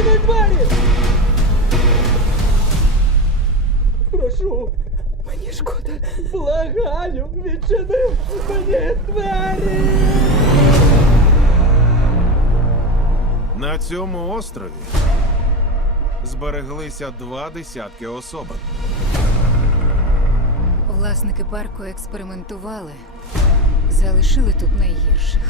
Відчини двері! Прошу, Мені шкода. благаю, відчини мені двері! На цьому острові збереглися два десятки особин. Власники парку експериментували, залишили тут найгірших.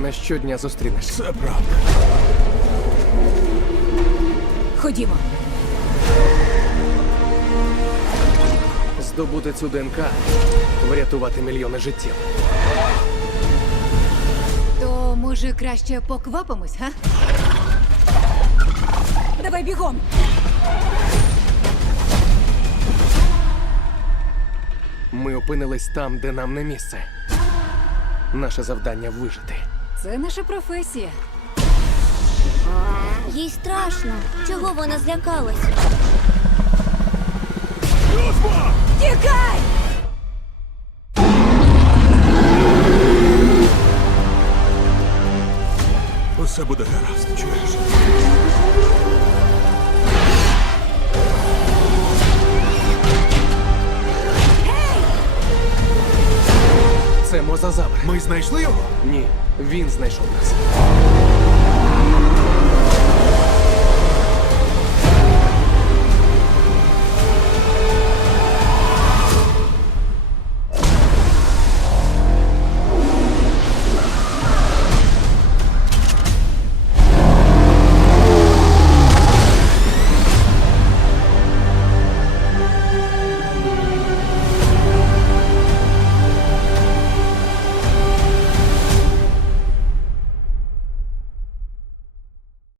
Таке на щодня зустрінеш. Це правда. Ходімо. Здобути цю ДНК, врятувати мільйони життів. То може краще поквапимось, га? Давай бігом. Ми опинились там, де нам не місце. Наше завдання вижити. Це наша професія. Їй страшно. Чого вона злякалась? Тікай! Усе буде гаразд, мозазавр. Ми знайшли його? Ні, він знайшов нас.